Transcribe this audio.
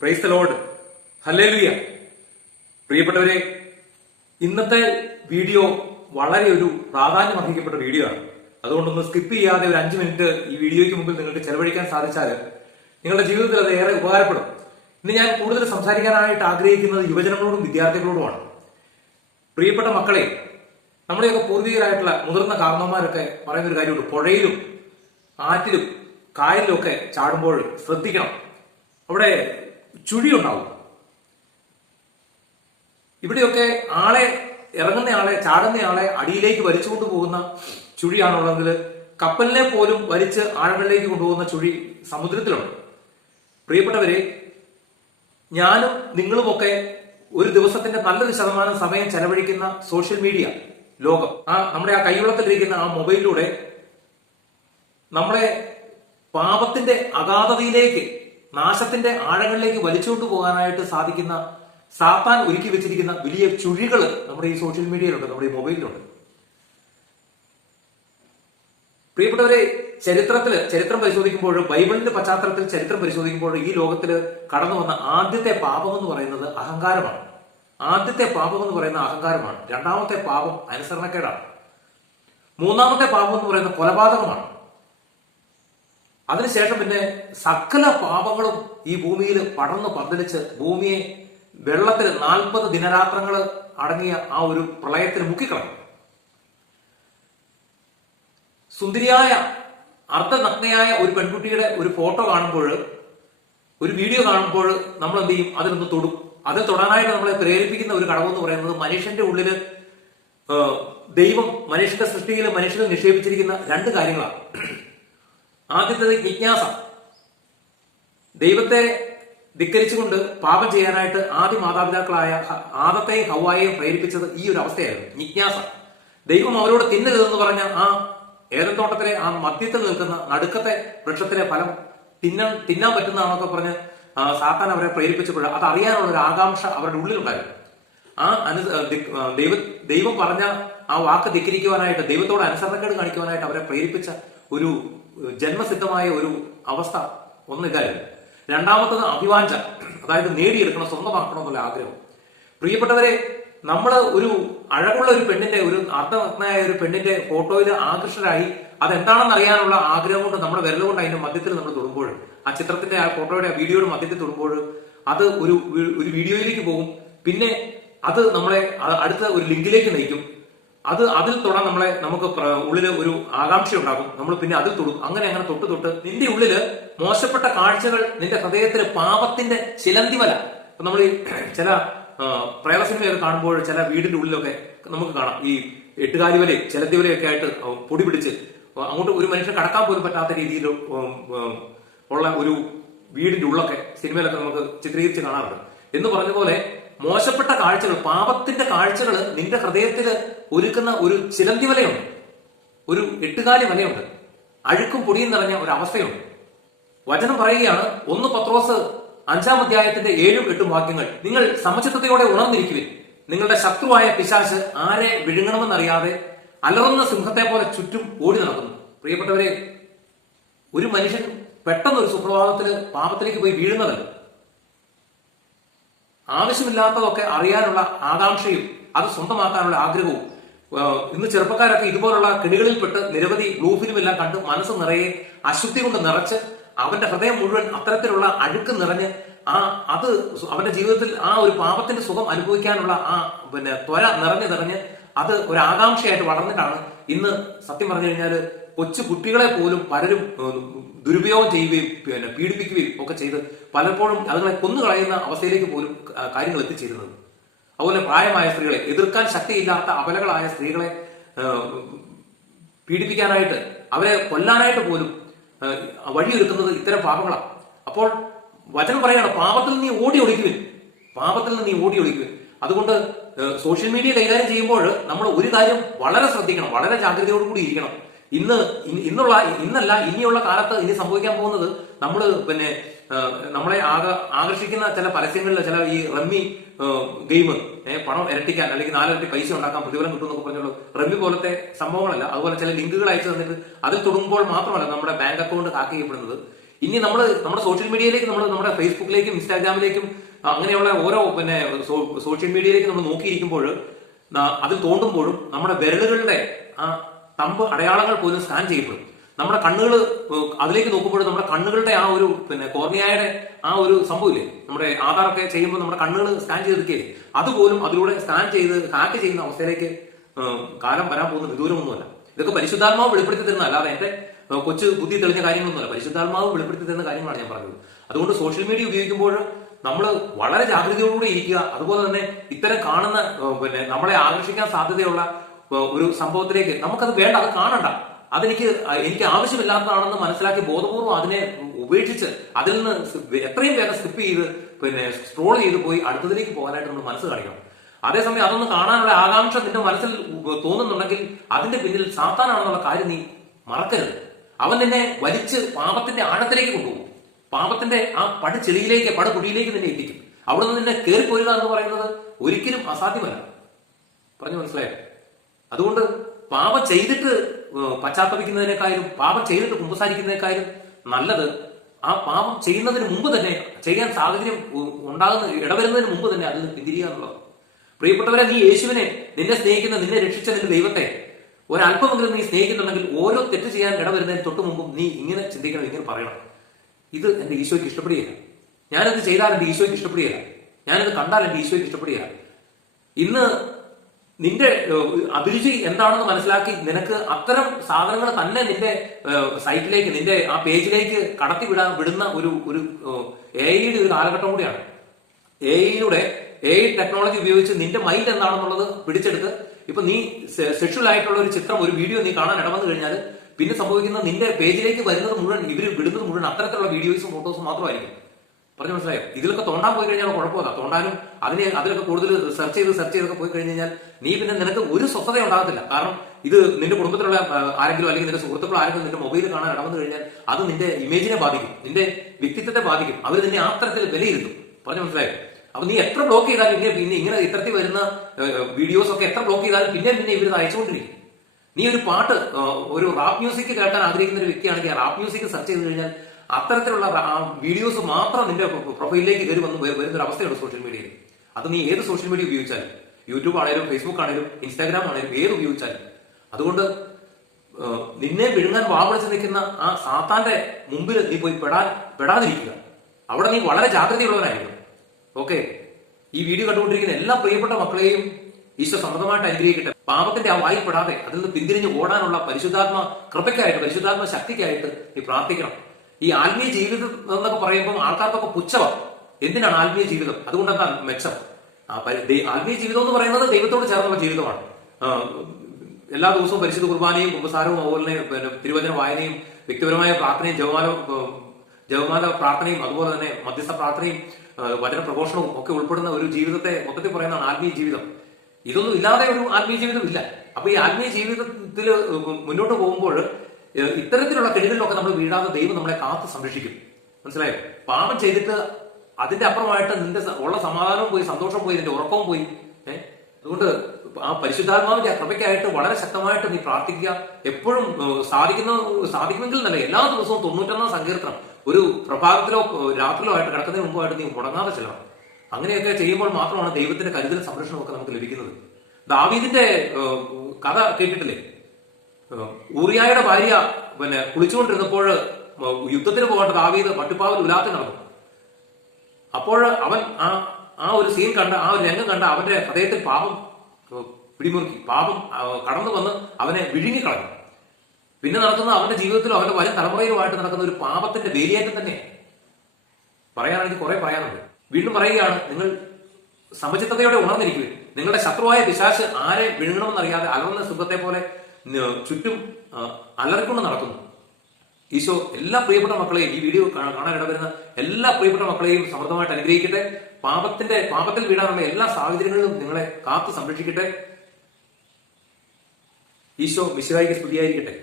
Price load hallelujah പ്രിയപ്പെട്ടവരെ ഇന്നത്തെ video വളരെ ഒരു പ്രാധാന്യം അർഹിക്കപ്പെട്ട വീഡിയോ ആണ്. അതുകൊണ്ടൊന്ന് സ്കിപ്പ് ചെയ്യാതെ ഒരു അഞ്ച് മിനിറ്റ് ഈ വീഡിയോയ്ക്ക് മുമ്പിൽ നിങ്ങൾക്ക് ചെലവഴിക്കാൻ സാധിച്ചാൽ നിങ്ങളുടെ ജീവിതത്തിൽ അത് ഏറെ ഉപകാരപ്പെടും. ഇന്ന് ഞാൻ കൂടുതൽ സംസാരിക്കാനായിട്ട് ആഗ്രഹിക്കുന്നത് യുവജനങ്ങളോടും വിദ്യാർത്ഥികളോടുമാണ്. പ്രിയപ്പെട്ട മക്കളെ നമ്മുടെയൊക്കെ പൂർവികരായിട്ടുള്ള മുതിർന്ന കാരണവന്മാരൊക്കെ പറയുന്ന ഒരു കാര്യമുണ്ട്. പുഴയിലും ആറ്റിലും കായലിലും ഒക്കെ ചാടുമ്പോൾ ശ്രദ്ധിക്കണം. അവിടെ ചുഴി ഉണ്ടാവും ഇവിടെയൊക്കെ ആളെ ഇറങ്ങുന്ന ആളെ ചാടുന്ന ആളെ അടിയിലേക്ക് വലിച്ചുകൊണ്ട് പോകുന്ന ചുഴിയാണുള്ളതെങ്കിൽ കപ്പലിനെ പോലും വലിച്ച് ആഴങ്ങളിലേക്ക് കൊണ്ടുപോകുന്ന ചുഴി സമുദ്രത്തിലുണ്ട്. പ്രിയപ്പെട്ടവരെ ഞാനും നിങ്ങളുമൊക്കെ ഒരു ദിവസത്തിന്റെ നല്ലൊരു ശതമാനം സമയം ചെലവഴിക്കുന്ന സോഷ്യൽ മീഡിയ ലോകം ആ നമ്മുടെ ആ കൈവളത്തിലിരിക്കുന്ന ആ മൊബൈലിലൂടെ നമ്മളെ പാപത്തിന്റെ അഗാധതയിലേക്ക് നാശത്തിന്റെ ആഴങ്ങളിലേക്ക് വലിച്ചുകൊണ്ടു പോകാനായിട്ട് സാധിക്കുന്ന സാത്താൻ ഒരുക്കി വെച്ചിരിക്കുന്ന വലിയ ചുഴികൾ നമ്മുടെ ഈ സോഷ്യൽ മീഡിയയിലുണ്ട് നമ്മുടെ ഈ മൊബൈലിലുണ്ട്. പ്രിയപ്പെട്ടവരെ ചരിത്രത്തിൽ ചരിത്രം പരിശോധിക്കുമ്പോൾ ബൈബിളിന്റെ പശ്ചാത്തലത്തിൽ ചരിത്രം പരിശോധിക്കുമ്പോൾ ഈ ലോകത്തിൽ കടന്നു വന്ന ആദ്യത്തെ പാപം എന്ന് പറയുന്നത് അഹങ്കാരമാണ്. ആദ്യത്തെ പാപം എന്ന് പറയുന്ന അഹങ്കാരമാണ്. രണ്ടാമത്തെ പാപം അനുസരണക്കേടാണ്. മൂന്നാമത്തെ പാപം എന്ന് പറയുന്ന കൊലപാതകമാണ്. അതിനുശേഷം പിന്നെ സകല പാപങ്ങളും ഈ ഭൂമിയിൽ പടർന്നു പന്തലിച്ച് ഭൂമിയെ വെള്ളത്തിൽ നാൽപ്പത് ദിനരാത്രങ്ങൾ അടങ്ങിയ ആ ഒരു പ്രളയത്തിൽ മുക്കിക്കളഞ്ഞു. സുന്ദരിയായ അർദ്ധനഗ്നയായ ഒരു പെൺകുട്ടിയുടെ ഒരു ഫോട്ടോ കാണുമ്പോൾ ഒരു വീഡിയോ കാണുമ്പോൾ നമ്മൾ എന്ത് ചെയ്യും? അതിലൊന്ന് തൊടും. അത് തൊടാനായിട്ട് നമ്മളെ പ്രേരിപ്പിക്കുന്ന ഒരു ഘടകം പറയുന്നത് മനുഷ്യന്റെ ഉള്ളിൽ ദൈവം മനുഷ്യന്റെ സൃഷ്ടിയിൽ മനുഷ്യന് നിക്ഷേപിച്ചിരിക്കുന്ന രണ്ട് കാര്യങ്ങളാണ്. ആദ്യത്തേത് ജിജ്ഞാസ ദൈവത്തെ ധിക്കരിച്ചുകൊണ്ട് പാപം ചെയ്യാനായിട്ട് ആദ്യ മാതാപിതാക്കളായ ആദത്തെയും ഹവായെയും പ്രേരിപ്പിച്ചത് ഈ ഒരു അവസ്ഥയായിരുന്നു. ജിജ്ഞാസ ദൈവം അവരോട് തിന്നരുതെന്ന് പറഞ്ഞ ആ ഏതത്തോട്ടത്തിലെ ആ മധ്യത്തിൽ നിൽക്കുന്ന നടുക്കത്തെ വൃക്ഷത്തിലെ ഫലം തിന്നാൻ തിന്നാൻ പറ്റുന്നതാണൊക്കെ പറഞ്ഞ് സാത്താൻ അവരെ പ്രേരിപ്പിച്ചപ്പോൾ അത് അറിയാനുള്ള ഒരു ആകാംക്ഷ അവരുടെ ഉള്ളിലുണ്ടായിരുന്നു. ആ അനു ദൈവം പറഞ്ഞ ആ വാക്ക് ധിക്കരിക്കുവാനായിട്ട് ദൈവത്തോട് അനുസരണക്കേട് കാണിക്കുവാനായിട്ട് അവരെ പ്രേരിപ്പിച്ച ഒരു ജന്മസിദ്ധമായ ഒരു അവസ്ഥ ഒന്ന് ഇതായിരുന്നു. രണ്ടാമത്തത് അഭിവാഞ്ച. അതായത് നേടിയെടുക്കണം സ്വന്തമാക്കണം എന്നുള്ള ആഗ്രഹം. പ്രിയപ്പെട്ടവരെ നമ്മൾ ഒരു അഴകുള്ള ഒരു പെണ്ണിന്റെ ഒരു അർത്ഥനഗ്നായ ഒരു പെണ്ണിന്റെ ഫോട്ടോയിൽ ആകർഷകരായി അതെന്താണെന്ന് അറിയാനുള്ള ആഗ്രഹം കൊണ്ട് നമ്മുടെ വിരലുകൊണ്ട് അതിന്റെ മധ്യത്തിൽ നമ്മൾ തൊടുമ്പോൾ ആ ചിത്രത്തിന്റെ ആ ഫോട്ടോയുടെ ആ വീഡിയോയുടെ മധ്യത്തിൽ തൊടുമ്പോൾ അത് ഒരു ഒരു വീഡിയോയിലേക്ക് പോകും. പിന്നെ അത് നമ്മളെ അടുത്ത ഒരു ലിങ്കിലേക്ക് നയിക്കും. അത് അതിൽ തൊടാൻ നമ്മളെ നമുക്ക് ഉള്ളിൽ ഒരു ആകാംക്ഷ ഉണ്ടാകും നമ്മൾ പിന്നെ അതിൽ തൊടും. അങ്ങനെ അങ്ങനെ തൊട്ട് തൊട്ട് നിന്റെ ഉള്ളിൽ മോശപ്പെട്ട കാഴ്ചകൾ നിന്റെ ഹൃദയത്തിന് പാപത്തിന്റെ ചിലന്തിവല ഇപ്പൊ നമ്മൾ ഈ ചില പ്രേത സിനിമയൊക്കെ കാണുമ്പോൾ ചില വീടിന്റെ ഉള്ളിലൊക്കെ നമുക്ക് കാണാം. ഈ എട്ടുകാലിവലയും ചിലന്തിവലയൊക്കെ ആയിട്ട് പൊടി പിടിച്ച് അങ്ങോട്ട് ഒരു മനുഷ്യൻ കടക്കാൻ പോലും പറ്റാത്ത രീതിയിൽ ഉള്ള ഒരു വീടിന്റെ ഉള്ളൊക്കെ സിനിമയിലൊക്കെ നമുക്ക് ചിത്രീകരിച്ച് കാണാറുണ്ട്. എന്ന് പറഞ്ഞ പോലെ മോശപ്പെട്ട കാഴ്ചകൾ പാപത്തിന്റെ കാഴ്ചകൾ നിന്റെ ഹൃദയത്തിൽ ഒരുക്കുന്ന ഒരു ചിലന്തി വലയുണ്ട്. ഒരു എട്ടുകാലി വലയുണ്ട്. അഴുക്കും പൊടിയും നിറഞ്ഞ ഒരു അവസ്ഥയുണ്ട്. വചനം പറയുകയാണ് ഒന്ന് പത്രോസ് അഞ്ചാം അധ്യായത്തിന്റെ ഏഴും എട്ടും വാക്യങ്ങൾ. നിങ്ങൾ സമചിത്തതയോടെ ഉണർന്നിരിക്കുവിൻ. നിങ്ങളുടെ ശത്രുവായ പിശാശ് ആരെ വിഴുങ്ങണമെന്നറിയാതെ അലറുന്ന സിംഹത്തെ പോലെ ചുറ്റും ഓടി നടക്കുന്നു. പ്രിയപ്പെട്ടവരെ ഒരു മനുഷ്യൻ പെട്ടെന്ന് ഒരു സുപ്രഭാതത്തിൽ പാപത്തിലേക്ക് പോയി വീഴുന്നതല്ല. ആവശ്യമില്ലാത്തതൊക്കെ അറിയാനുള്ള ആകാംക്ഷയും അത് സ്വന്തമാക്കാനുള്ള ആഗ്രഹവും. ഇന്ന് ചെറുപ്പക്കാരൊക്കെ ഇതുപോലുള്ള കെണികളിൽപ്പെട്ട് നിരവധി ബ്ലൂ എല്ലാം കണ്ട് മനസ്സ് നിറയെ അശുദ്ധി കൊണ്ട് നിറച്ച് അവന്റെ ഹൃദയം മുഴുവൻ അത്തരത്തിലുള്ള അഴുക്ക് നിറഞ്ഞ് ആ അത് അവന്റെ ജീവിതത്തിൽ ആ ഒരു പാപത്തിന്റെ സുഖം അനുഭവിക്കാനുള്ള ആ പിന്നെ ത്വര നിറഞ്ഞു നിറഞ്ഞ് അത് ഒരു ആകാംക്ഷയായിട്ട് വളർന്നിട്ടാണ്. ഇന്ന് സത്യം പറഞ്ഞു കഴിഞ്ഞാൽ കൊച്ചു കുട്ടികളെ പോലും പലരും ദുരുപയോഗം ചെയ്യുകയും പിന്നെ പീഡിപ്പിക്കുകയും ഒക്കെ ചെയ്ത് പലപ്പോഴും അതുങ്ങളെ കൊന്നുകളയുന്ന അവസ്ഥയിലേക്ക് പോലും കാര്യങ്ങൾ എത്തിച്ചേരുന്നത്. അതുപോലെ പ്രായമായ സ്ത്രീകളെ എതിർക്കാൻ ശക്തിയില്ലാത്ത അപലകളായ സ്ത്രീകളെ പീഡിപ്പിക്കാനായിട്ട് അവരെ കൊല്ലാനായിട്ട് പോലും വഴിയൊരുക്കുന്നത് ഇത്തരം പാപങ്ങളാണ് അപ്പോൾ വചനം പറയാണ് പാപത്തിൽ നീ ഓടി ഒളിക്കുവിൻ. പാപത്തിൽ നിന്ന് നീ ഓടി ഒളിക്കുവിൻ. അതുകൊണ്ട് സോഷ്യൽ മീഡിയ കൈകാര്യം ചെയ്യുമ്പോൾ നമ്മൾ ഒരു കാര്യം വളരെ ശ്രദ്ധിക്കണം വളരെ ജാഗ്രതയോടുകൂടി ഇരിക്കണം. ഇന്ന് ഇന്നുള്ള ഇന്നല്ല ഇനിയുള്ള കാലത്ത് ഇനി സംഭവിക്കാൻ പോകുന്നത് നമ്മൾ പിന്നെ നമ്മളെ ആക ആകർഷിക്കുന്ന ചില പരസ്യങ്ങളിൽ ചില ഈ റമ്മി ഗെയിം പണം ഇരട്ടിക്കാൻ അല്ലെങ്കിൽ നാലിരട്ടി പൈസ ഉണ്ടാക്കാൻ പ്രതിഫലം കിട്ടും എന്നൊക്കെ പറഞ്ഞുള്ളൂ. റമ്മി പോലത്തെ സംഭവങ്ങളല്ല. അതുപോലെ ചില ലിങ്കുകൾ അയച്ചു തന്നിട്ട് അതിൽ തുടങ്ങുമ്പോൾ മാത്രമല്ല നമ്മുടെ ബാങ്ക് അക്കൗണ്ട് ഹാക്ക് ചെയ്യപ്പെടുന്നത്. ഇനി നമ്മൾ നമ്മുടെ സോഷ്യൽ മീഡിയയിലേക്ക് നമ്മൾ നമ്മുടെ ഫേസ്ബുക്കിലേക്കും ഇൻസ്റ്റാഗ്രാമിലേക്കും അങ്ങനെയുള്ള ഓരോ പിന്നെ സോഷ്യൽ മീഡിയയിലേക്ക് നമ്മൾ നോക്കിയിരിക്കുമ്പോൾ അതിൽ തോണ്ടുമ്പോഴും നമ്മുടെ വിരലുകളുടെ ആ തമ്പ് അടയാളങ്ങൾ പോലും സ്കാൻ ചെയ്യപ്പെടും. നമ്മുടെ കണ്ണുകൾ അതിലേക്ക് നോക്കുമ്പോൾ നമ്മുടെ കണ്ണുകളുടെ ആ ഒരു പിന്നെ കോർണിയായുടെ ആ ഒരു സംഭവമില്ലേ? നമ്മുടെ ആധാറൊക്കെ ചെയ്യുമ്പോൾ നമ്മുടെ കണ്ണുകൾ സ്കാൻ ചെയ്തെടുക്കുകയില്ലേ അതുപോലും അതിലൂടെ സ്കാൻ ചെയ്ത് ഹാക്ക് ചെയ്യുന്ന അവസ്ഥയിലേക്ക് കാലം വരാൻ പോകുന്ന. വിദൂരമൊന്നുമല്ല. ഇതൊക്കെ പരിശുദ്ധാത്മാവ് വെളിപ്പെടുത്തി തരുന്ന അല്ലാതെ എന്റെ കൊച്ച് ബുദ്ധി തെളിഞ്ഞ കാര്യങ്ങളൊന്നുമല്ല. പരിശുദ്ധാത്മാവ് വെളിപ്പെടുത്തി തരുന്ന കാര്യങ്ങളാണ് ഞാൻ പറഞ്ഞത്. അതുകൊണ്ട് സോഷ്യൽ മീഡിയ ഉപയോഗിക്കുമ്പോൾ നമ്മൾ വളരെ ജാഗ്രതയോടുകൂടി ഇരിക്കുക. അതുപോലെ തന്നെ ഇത്തരം കാണുന്ന പിന്നെ നമ്മളെ ആകർഷിക്കാൻ സാധ്യതയുള്ള ഒരു സംഭവത്തിലേക്ക് നമുക്കത് വേണ്ട അത് കാണണ്ട. അതെനിക്ക് എനിക്ക് ആവശ്യമില്ലാത്തതാണെന്ന് മനസ്സിലാക്കി ബോധപൂർവം അതിനെ ഉപേക്ഷിച്ച് അതിൽ നിന്ന് എത്രയും വേഗം സ്കിപ്പ് ചെയ്ത് പിന്നെ സ്ക്രോൾ ചെയ്ത് പോയി അടുത്തതിലേക്ക് പോകാനായിട്ട് നമ്മൾ മനസ്സ് കാണിക്കണം അതേസമയം അതൊന്ന് കാണാനുള്ള ആകാംക്ഷ നിന്റെ മനസ്സിൽ തോന്നുന്നുണ്ടെങ്കിൽ അതിന്റെ പിന്നിൽ സാത്താനാണെന്നുള്ള കാര്യം നീ മറക്കരുത്. അവൻ നിന്നെ വലിച്ച് പാപത്തിന്റെ ആഴത്തിലേക്ക് കൊണ്ടുപോകും. പാപത്തിന്റെ ആ പടുചെളിയിലേക്ക് പടുകുഴിയിലേക്ക് നിന്നെ എത്തിക്കും. അവിടെ നിന്ന് നിന്നെ കയറിപ്പോരുക എന്ന് പറയുന്നത് ഒരിക്കലും അസാധ്യമല്ല. പറഞ്ഞു മനസ്സിലായോ? അതുകൊണ്ട് പാപം ചെയ്തിട്ട് പശ്ചാത്തപിക്കുന്നതിനേക്കാളും പാപം ചെയ്തിട്ട് കുമ്പസാരിക്കുന്നതിനേക്കാളും നല്ലത് ആ പാപം ചെയ്യുന്നതിന് മുമ്പ് തന്നെ ചെയ്യാൻ സാഹചര്യം ഉണ്ടാകുന്ന ഇടവരുന്നതിന് മുമ്പ് തന്നെ അത് പിന്തിരിയുക എന്നുള്ളത് പ്രിയപ്പെട്ടവരെ നീ യേശുവിനെ നിന്നെ സ്നേഹിക്കുന്ന നിന്നെ രക്ഷിച്ച നിന്റെ ദൈവത്തെ ഒരല്പമെങ്കിലും നീ സ്നേഹിക്കുന്നുണ്ടെങ്കിൽ ഓരോ തെറ്റ് ചെയ്യാൻ ഇടവരുന്നതിന് തൊട്ട് മുമ്പും നീ ഇങ്ങനെ ചിന്തിക്കണം ഇങ്ങനെ പറയണം. ഇത് എന്റെ ഈശോയ്ക്ക് ഇഷ്ടപ്പെടുകയില്ല. ഞാനത് ചെയ്താൽ എന്റെ ഈശോയ്ക്ക് ഇഷ്ടപ്പെടുകയില്ല. ഞാനത് കണ്ടാൽ എന്റെ ഈശോയ്ക്ക് ഇഷ്ടപ്പെടുകയില്ല. ഇന്ന് നിന്റെ അഭിരുചി എന്താണെന്ന് മനസ്സിലാക്കി നിനക്ക് അത്തരം സാധനങ്ങൾ തന്നെ നിന്റെ സൈറ്റിലേക്ക് നിന്റെ ആ പേജിലേക്ക് കടത്തി വിടാൻ വിടുന്ന ഒരു ഒരു എ ഒരു കാലഘട്ടം കൂടിയാണ്. എ എ ടെക്നോളജി ഉപയോഗിച്ച് നിന്റെ മൈൻഡ് എന്താണെന്നുള്ളത് പിടിച്ചെടുത്ത് ഇപ്പൊ നീ സെക്ഷുവൽ ആയിട്ടുള്ള ഒരു ചിത്രം ഒരു വീഡിയോ നീ കാണാൻ ഇടവന്നു കഴിഞ്ഞാൽ പിന്നെ സംഭവിക്കുന്ന നിന്റെ പേജിലേക്ക് വരുന്നത് മുഴുവൻ ഇവർ വിടുന്നത് മുഴുവൻ അത്തരത്തിലുള്ള വീഡിയോസും ഫോട്ടോസും മാത്രമായിരിക്കും. പറഞ്ഞു മനസ്സിലായോ? ഇതിലൊക്കെ തോണ്ടാൻ പോയി കഴിഞ്ഞാൽ കുഴപ്പമില്ല. തോണ്ടാനും അതിനെ അതിലൊക്കെ കൂടുതൽ സെർച്ച് ചെയ്ത് സെർച്ച് ചെയ്തൊക്കെ പോയി കഴിഞ്ഞ് കഴിഞ്ഞാൽ നീ പിന്നെ നിനക്ക് ഒരു സ്വസ്ഥത ഉണ്ടാകത്തില്ല. കാരണം ഇത് നിന്റെ കുടുംബത്തിലുള്ള ആരെങ്കിലും അല്ലെങ്കിൽ നിന്റെ സുഹൃത്തുക്കൾ ആരെങ്കിലും നിന്റെ മൊബൈൽ കാണാൻ ഇടവന്നു കഴിഞ്ഞാൽ അത് നിന്റെ ഇമേജിനെ ബാധിക്കും. നിന്റെ വ്യക്തിത്വത്തെ ബാധിക്കും. അവർ നിന്നെ ആ തരത്തിൽ വിലയിരുത്തും. പറഞ്ഞു മനസ്സിലായോ? അപ്പൊ നീ എത്ര ബ്ലോക്ക് ചെയ്താലും പിന്നെ പിന്നെ ഇങ്ങനെ ഇത്തരത്തിൽ വരുന്ന വീഡിയോസ് ഒക്കെ എത്ര ബ്ലോക്ക് ചെയ്താലും പിന്നെ പിന്നെ ഇവർ അയച്ചുകൊണ്ടിരിക്കും നീ ഒരു പാട്ട് ഒരു റാപ്പ് മ്യൂസിക് കേൾക്കാൻ ആഗ്രഹിക്കുന്ന ഒരു വ്യക്തിയാണെങ്കിൽ ആ റാപ്പ് മ്യൂസിക് സെർച്ച് ചെയ്ത് കഴിഞ്ഞാൽ അത്തരത്തിലുള്ള വീഡിയോസ് മാത്രം നിന്റെ പ്രൊഫൈലിലേക്ക് കയറി വന്ന് വരുന്നൊരു അവസ്ഥയുണ്ട് സോഷ്യൽ മീഡിയയിൽ അത് നീ ഏത് സോഷ്യൽ മീഡിയ ഉപയോഗിച്ചാലും യൂട്യൂബ് ആണെങ്കിലും ഫേസ്ബുക്ക് ആണെങ്കിലും ഇൻസ്റ്റാഗ്രാം ആണെങ്കിലും ഏത് ഉപയോഗിച്ചാലും. അതുകൊണ്ട് നിന്നെ വിഴുങ്ങാൻ വാവിളിച്ച് നിൽക്കുന്ന ആ സാത്താന്റെ മുമ്പിൽ നീ പോയി പെടാൻ പെടാതിരിക്കുക. അവിടെ നീ വളരെ ജാഗ്രതയുള്ളവനായിരിക്കണം. ഓക്കെ? ഈ വീഡിയോ കണ്ടുകൊണ്ടിരിക്കുന്ന എല്ലാ പ്രിയപ്പെട്ട മക്കളെയും ഈശോ സമൃദ്ധമായിട്ട് അനുഗ്രഹിക്കട്ടെ. പാപത്തിന്റെ ആ വായിൽ പെടാതെ അതിൽ നിന്ന് പിന്തിരിഞ്ഞ് ഓടാനുള്ള പരിശുദ്ധാത്മ കൃപയ്ക്കായിട്ട് പരിശുദ്ധാത്മ ശക്തിക്കായിട്ട് നീ പ്രാർത്ഥിക്കണം. ഈ ആത്മീയ ജീവിതം എന്നൊക്കെ പറയുമ്പോൾ ആൾക്കാർക്കൊക്കെ പുച്ഛമാണ് എന്തിനാണ് ആത്മീയ ജീവിതം? അതുകൊണ്ടാണ് മെച്ചം? ആത്മീയ ജീവിതം എന്ന് പറയുന്നത് ദൈവത്തോട് ചേർന്നുള്ള ജീവിതമാണ്. എല്ലാ ദിവസവും പരിശുദ്ധ കുർബാനയും കുമ്പസാരവും അതുപോലെ തന്നെ തിരുവചന വായനയും വ്യക്തിപരമായ പ്രാർത്ഥനയും ജവമാല ജവമാല പ്രാർത്ഥനയും അതുപോലെ തന്നെ മധ്യസ്ഥ പ്രാർത്ഥനയും വചന പ്രഘോഷണവും ഒക്കെ ഉൾപ്പെടുന്ന ഒരു ജീവിതത്തെ മൊത്തത്തിൽ പറയുന്നതാണ് ആത്മീയ ജീവിതം. ഇതൊന്നും ഇല്ലാതെ ഒരു ആത്മീയ ജീവിതം ഇല്ല. അപ്പൊ ഈ ആത്മീയ ജീവിതത്തിൽ മുന്നോട്ട് പോകുമ്പോൾ ഇത്തരത്തിലുള്ള കെടുകളിലൊക്കെ നമ്മൾ വീഴാതെ ദൈവം നമ്മളെ കാത്തു സംരക്ഷിക്കും. മനസ്സിലായോ? പാപം ചെയ്തിട്ട് അതിന്റെ അപ്പുറമായിട്ട് നിന്റെ ഉള്ള സമാധാനവും പോയി സന്തോഷം പോയി നിന്റെ ഉറക്കവും പോയി. അതുകൊണ്ട് ആ പരിശുദ്ധാത്മാവിന്റെ ആ കൃപയ്ക്കായിട്ട് വളരെ ശക്തമായിട്ട് നീ പ്രാർത്ഥിക്കുക. എപ്പോഴും സാധിക്കുന്ന സാധിക്കുമെങ്കിൽ നല്ല എല്ലാ ദിവസവും തൊണ്ണൂറ്റൊന്നാം സങ്കീർത്തനം ഒരു പ്രഭാതത്തിലോ രാത്രിയിലോ ആയിട്ട് കിടക്കുന്നതിന് മുമ്പായിട്ട് നീ മുടങ്ങാതെ ചെല്ലണം. അങ്ങനെയൊക്കെ ചെയ്യുമ്പോൾ മാത്രമാണ് ദൈവത്തിന്റെ കരുതൽ സംരക്ഷണമൊക്കെ നമുക്ക് ലഭിക്കുന്നത്. ദാവീദിന്റെ കഥ കേട്ടിട്ടില്ലേ? ഊറിയായുടെ ഭാര്യ പിന്നെ കുളിച്ചുകൊണ്ടിരുന്നപ്പോൾ യുദ്ധത്തിൽ പോകേണ്ട ദാവീദ് പട്ടുപ്പാവിൽ ഉലാത്തി നടന്നു. അപ്പോൾ അവൻ ആ ആ ഒരു സീൻ കണ്ട ആ ഒരു രംഗം കണ്ട അവന്റെ ഹൃദയത്തിൽ പാപം പിടിമുറുക്കി. പാപം കടന്നു വന്ന് അവനെ വിഴുങ്ങിക്കളഞ്ഞു. പിന്നെ നടക്കുന്ന അവന്റെ ജീവിതത്തിലും അവന്റെ വരും തലമുറയിലുമായിട്ട് നടക്കുന്ന ഒരു പാപത്തിന്റെ വേലിയേറ്റം തന്നെ പറയാനാണെങ്കിൽ കുറെ പറയാനുണ്ട്. വീണ്ടും പറയുകയാണ് നിങ്ങൾ സമചിത്തതയോടെ ഉണർന്നിരിക്കുക നിങ്ങളുടെ ശത്രുവായ പിശാച്ച് ആരെ വിഴുങ്ങണമെന്നറിയാതെ അലർന്ന സുഖത്തെ പോലെ ചുറ്റും അലർക്കൊണ്ട് നടക്കുന്നു ഈശോ എല്ലാ പ്രിയപ്പെട്ട മക്കളെയും ഈ വീഡിയോ കാണാൻ ഇടവരുന്ന എല്ലാ പ്രിയപ്പെട്ട മക്കളെയും സമൃദ്ധമായിട്ട് അനുഗ്രഹിക്കട്ടെ. പാപത്തിന്റെ പാപത്തിൽ വീടാനുള്ള എല്ലാ സാഹചര്യങ്ങളിലും നിങ്ങളെ കാത്തു സംരക്ഷിക്കട്ടെ. ഈശോ മിശിഹായിക്ക് സ്തുതിയായിരിക്കട്ടെ.